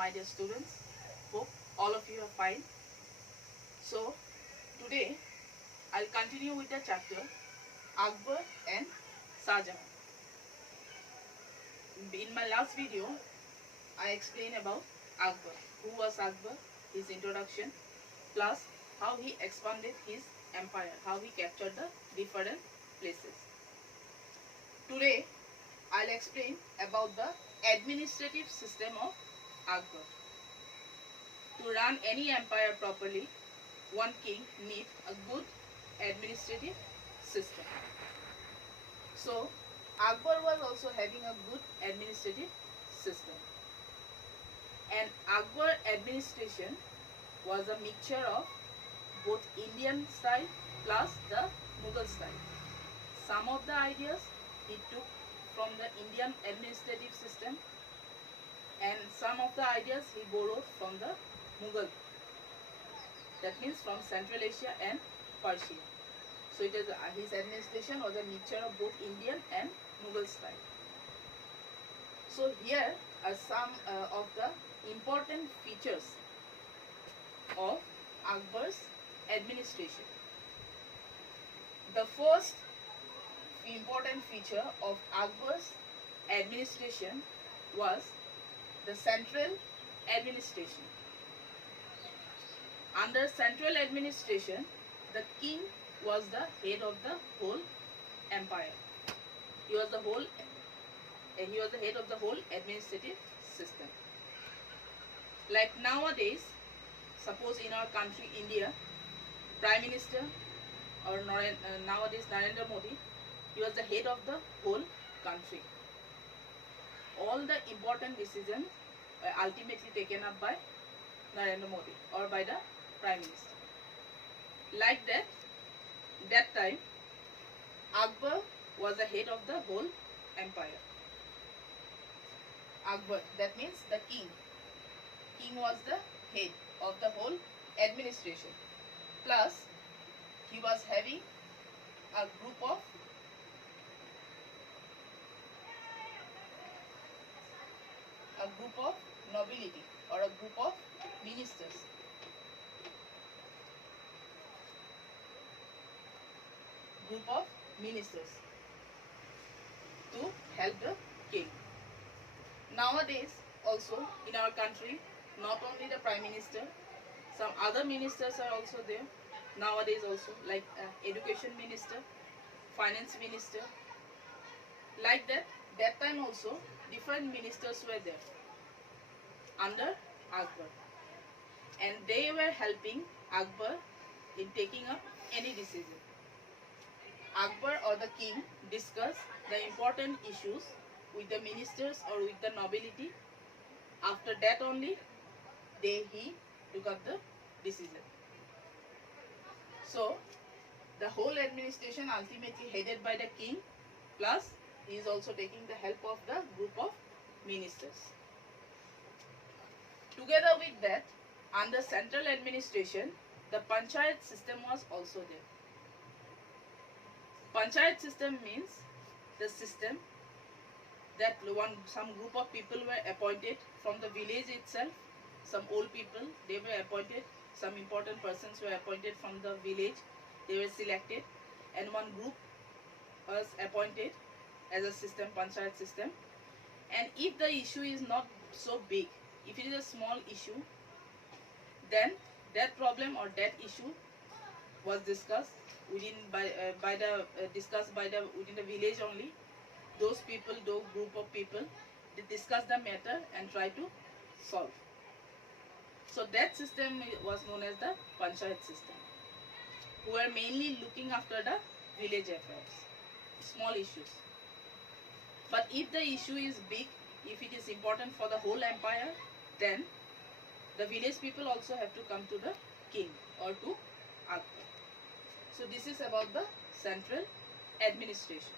my dear students. Hope all of you are fine. So, today I'll continue with the chapter Akbar and Shah Jahan. In my last video, I explained about Akbar. Who was Akbar? His introduction, plus how he expanded his empire, how he captured the different places. Today, I'll explain about the administrative system of Akbar. To run any empire properly, one king needs a good administrative system. So, Akbar was also having a good administrative system. And Akbar administration was a mixture of both Indian style plus the Mughal style. Some of the ideas he took from the Indian administrative system, and some of the ideas he borrowed from the Mughal. That means from Central Asia and Persia. So it is his administration was a mixture of both Indian and Mughal style. So here are some of the important features of Akbar's administration. The first important feature of Akbar's administration was the central administration. Under central administration, the king was the head of the whole empire. He was the head of the whole administrative system. Like nowadays, suppose in our country India, Prime Minister or nowadays Narendra Modi, he was the head of the whole country. All the important decisions were ultimately taken up by Narendra Modi or by the Prime Minister. Like that time, Akbar was the head of the whole empire. Akbar, that means the king. King was the head of the whole administration. Plus, he was having a group of nobility or a group of ministers. To help the king. Nowadays, also in our country, not only the Prime Minister, some other ministers are also there. Nowadays also, like Education Minister, Finance Minister. Like that time also, different ministers were there under Akbar. And they were helping Akbar in taking up any decision. Akbar or the king discussed the important issues with the ministers or with the nobility. After that only, he took up the decision. So, the whole administration ultimately headed by the king, plus he is also taking the help of the group of ministers. Together with that, under central administration, the panchayat system was also there. Panchayat system means the system that some group of people were appointed from the village itself. Some old people, they were appointed. Some important persons were appointed from the village. They were selected, and one group was appointed as a system, panchayat system. And if the issue is not so big, if it is a small issue, then that problem or that issue was discussed within the village only. Those people, those group of people, they discuss the matter and try to solve. So that system was known as the panchayat system, who are mainly looking after the village affairs, small issues. But if the issue is big, if it is important for the whole empire, then the village people also have to come to the king or to Akbar. So this is about the central administration.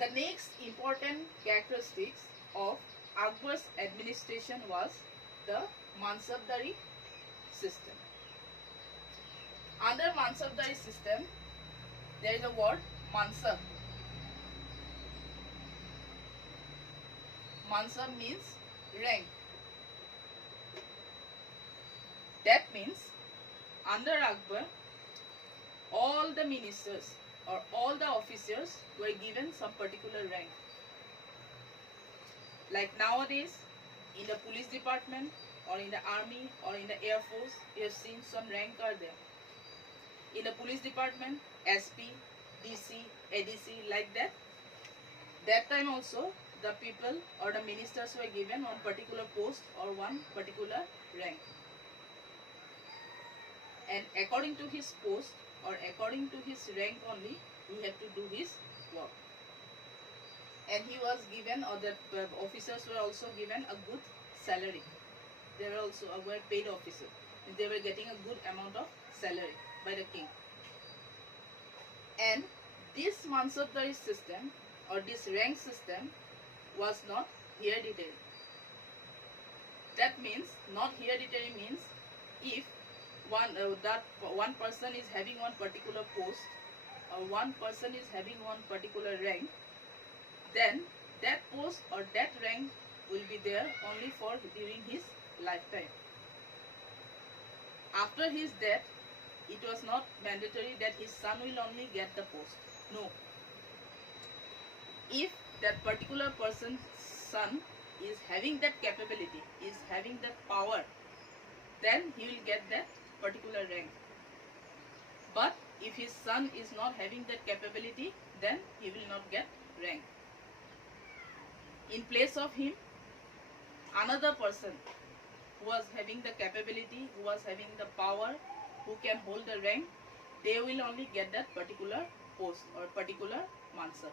The next important characteristics of Akbar's administration was the Mansabdari system. Under Mansabdari system, there is a word Mansab. Mansab means rank. That means under Akbar, all the ministers or all the officers were given some particular rank. Like nowadays, in the police department or in the army or in the air force, you have seen some rank are there. In the police department, SP, DC, ADC, like that. That time also, the people or the ministers were given one particular post or one particular rank. And according to his post or according to his rank only, he had to do his work. And he was given, or the officers were also given a good salary. They were also a well paid officer. They were getting a good amount of salary by the king. And this Mansabdari system or this rank system was not hereditary. That means not hereditary means if one person is having one particular post or one person is having one particular rank, then that post or that rank will be there only for during his lifetime. After his death, it was not mandatory that his son will only get the post. No. If that particular person's son is having that capability, is having that power, then he will get that particular rank. But if his son is not having that capability, then he will not get rank. In place of him, another person who was having the capability, who was having the power, who can hold the rank, they will only get that particular post or particular mansab.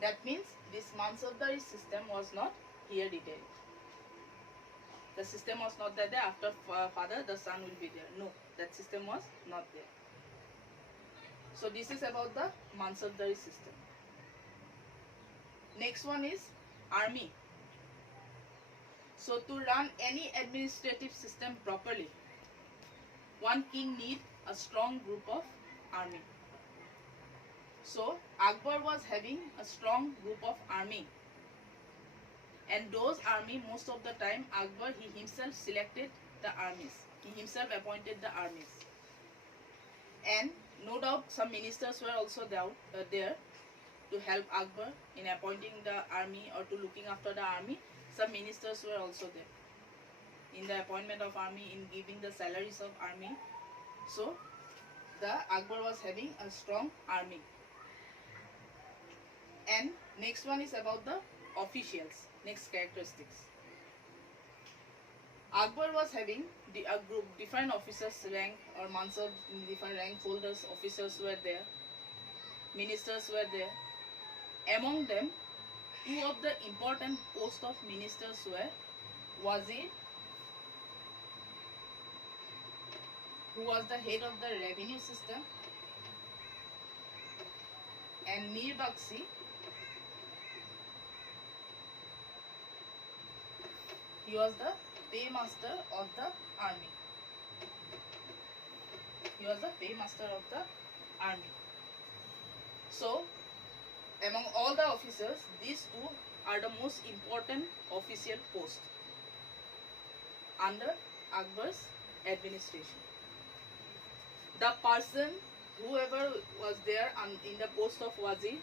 That means this Mansabdari system was not hereditary. The system was not that there after father the son will be there. No, that system was not there. So this is about the Mansabdari system. Next one is army. So to run any administrative system properly, one king needs a strong group of army. So Akbar was having a strong group of army, and those army, most of the time Akbar he himself selected the armies. He himself appointed the armies. And no doubt some ministers were also there to help Akbar in appointing the army or to looking after the army. Some ministers were also there in the appointment of army, in giving the salaries of army. So the Akbar was having a strong army. And next one is about the officials. Next characteristics. Akbar was having a group, different officers rank or mansab, different rank holders, officers were there, ministers were there. Among them, two of the important posts of ministers were Wazir, who was the head of the revenue system, and Mir Bakshi, he was the paymaster of the army. He was the paymaster of the army. So, among all the officers, these two are the most important official posts under Akbar's administration. The person, whoever was there in the post of Wazir,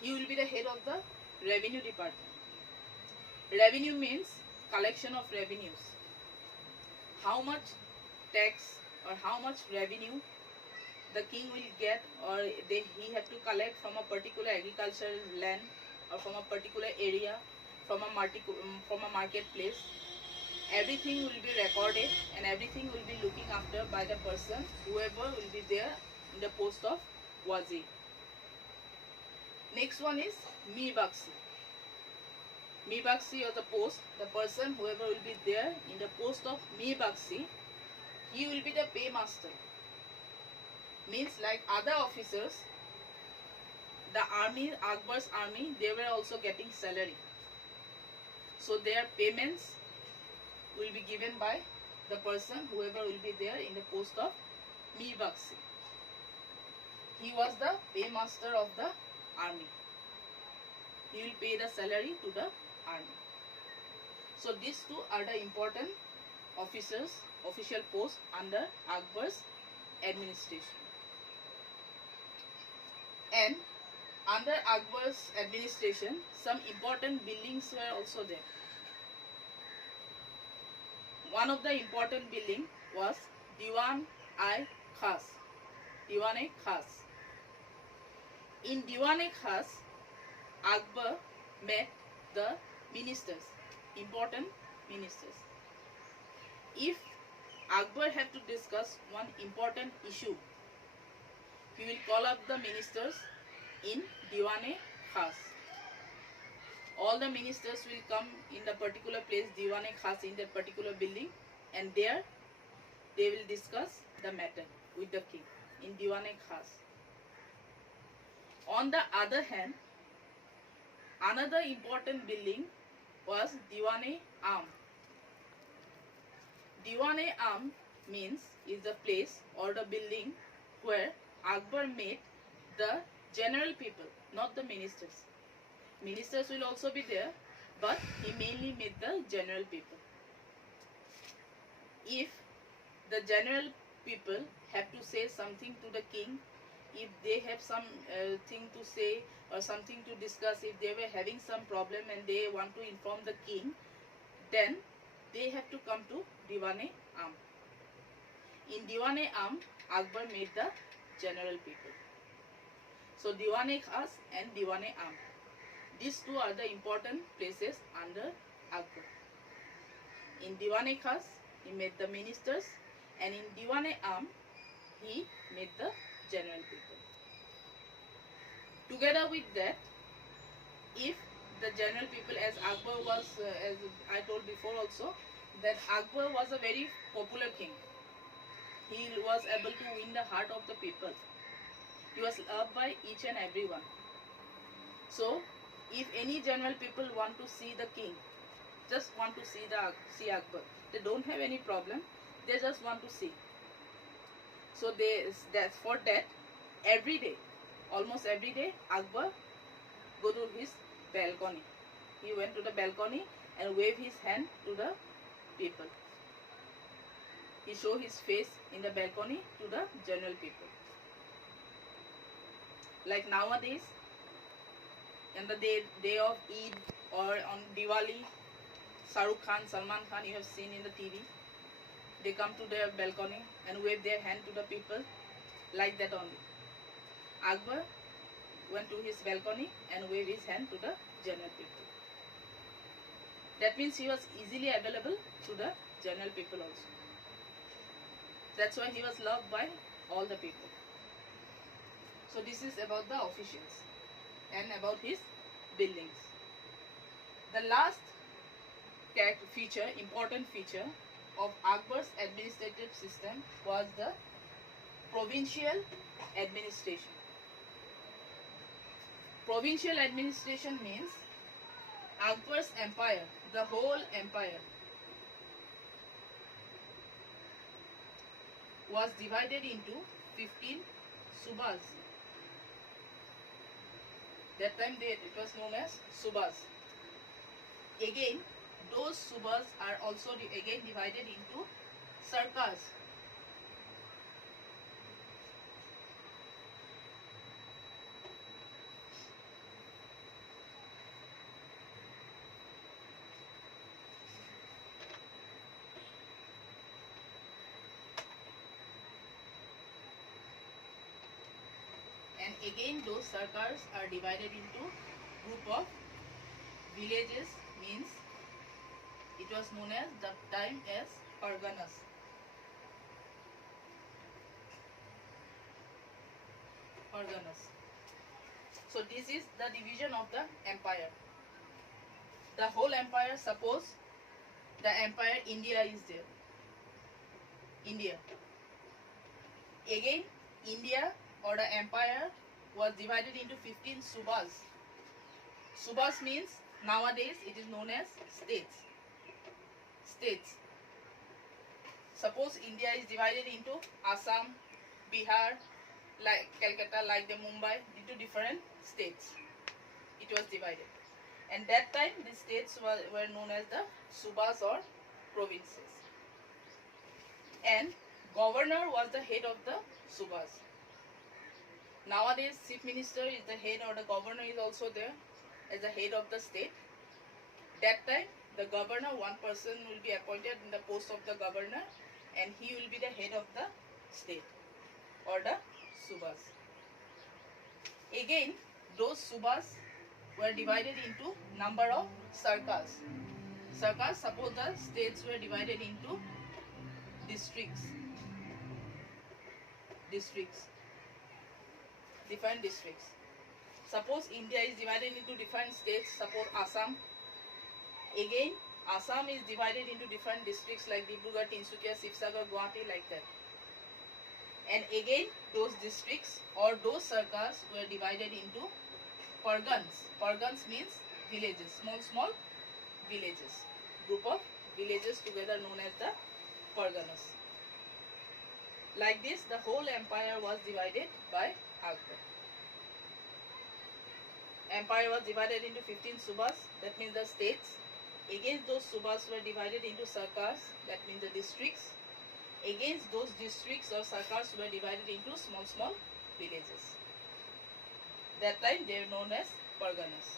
he will be the head of the revenue department. Revenue means collection of revenues. How much tax or how much revenue the king will get, or he have to collect from a particular agricultural land or from a particular area, from a marketplace. Everything will be recorded and everything will be looking after by the person, whoever will be there in the post of Wazir. Next one is Mir Bakshi. Mir Bakshi or the post, the person whoever will be there in the post of Mir Bakshi, he will be the paymaster. Means like other officers, the army, Akbar's army, they were also getting salary. So their payments will be given by the person whoever will be there in the post of Mir Bakshi. He was the paymaster of the army. He will pay the salary to the army. So these two are the important officers, official posts under Akbar's administration. And under Akbar's administration, some important buildings were also there. One of the important building was Diwan-i-Khas. Diwan-i-Khas. In Diwan-i-Khas, Akbar met the ministers, important ministers. If Akbar had to discuss one important issue, he will call up the ministers in Diwan-i-Khas. All the ministers will come in the particular place, Diwan-i-Khas, in that particular building, and there they will discuss the matter with the king in Diwan-i-Khas. On the other hand, another important building was Diwan-i-Am. Diwan-i-Am means is the place or the building where Akbar met the general people, not the ministers. Ministers will also be there, but he mainly met the general people. If the general people have to say something to the king, if they have some thing to say or something to discuss, if they were having some problem and they want to inform the king, then they have to come to Diwan-i-Am. In Diwan-i-Am, Akbar met the general people. So Diwan-i-Khas and Diwan-i-Am. These two are the important places under Akbar. In Diwan-i-Khas, he met the ministers, and in Diwan-i-Am, he met the general people. Together with that, if the general people, as Akbar was, as I told before also, that Akbar was a very popular king. He was able to win the heart of the people. He was loved by each and everyone. So, if any general people want to see the king, just want to see Akbar, they don't have any problem. They just want to see. So for that, every day, almost every day, Akbar go to his balcony. He went to the balcony and waved his hand to the people. He showed his face in the balcony to the general people. Like nowadays, on the day of Eid or on Diwali, Shah Rukh Khan, Salman Khan, you have seen in the TV. They come to their balcony and wave their hand to the people, like that only. Akbar went to his balcony and waved his hand to the general people. That means he was easily available to the general people also. That's why he was loved by all the people. So this is about the officials and about his buildings. The last feature, important feature of Akbar's administrative system was the provincial administration. Provincial administration means Akbar's empire, the whole empire, was divided into 15 subas. That time it was known as subas. Again, those subas are also again divided into sarkars. And again, those sarkars are divided into group of villages, means it was known as that time as parganas. Parganas. So this is the division of the empire. The whole empire, suppose the empire India is there. India. Again, India or the empire was divided into 15 subas. Subas means nowadays it is known as states. States. Suppose India is divided into Assam, Bihar, like Calcutta, like the Mumbai, into different states. It was divided. And that time the states were known as the subas or provinces. and governor was the head of the subas. Nowadays, chief minister is the head, or the governor is also there as the head of the state. That time, the governor, one person will be appointed in the post of the governor, and he will be the head of the state or the subas. Again, those subas were divided into number of sarkars. Sarkars, suppose the states were divided into districts. Different districts. Suppose India is divided into different states. Suppose Assam. Again, Assam is divided into different districts like Dibrugarh, Tinsukia, Sivsagar, Guwahati, like that. And again, those districts or those sarkars were divided into pargans. Pargans means villages, small villages. Group of villages together known as the parganas. Like this, the whole empire was divided by Akbar. Empire was divided into 15 subas, that means the states. Against those subas were divided into sarkars, that means the districts. Against those districts or sarkars were divided into small villages. That time they were known as parganas.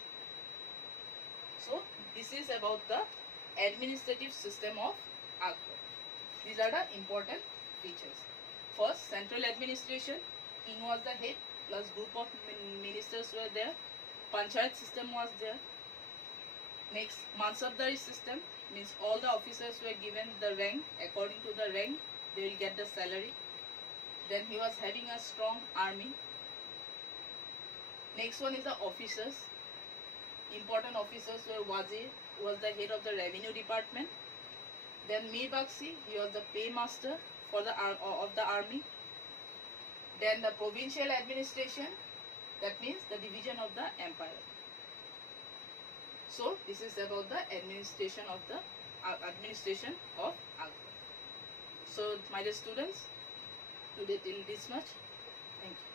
So this is about the administrative system of Akbar. These are the important features. First, central administration. King was the head, plus group of ministers were there. Panchayat system was there. Next, Mansabdari system, means all the officers were given the rank. According to the rank, they will get the salary. Then he was having a strong army. Next one is the officers. Important officers were Wazir, who was the head of the revenue department. Then Mir Bakshi, he was the paymaster for the of the army. Then the provincial administration, that means the division of the empire. So this is about the administration of Akbar. So my dear students, today till this much. Thank you.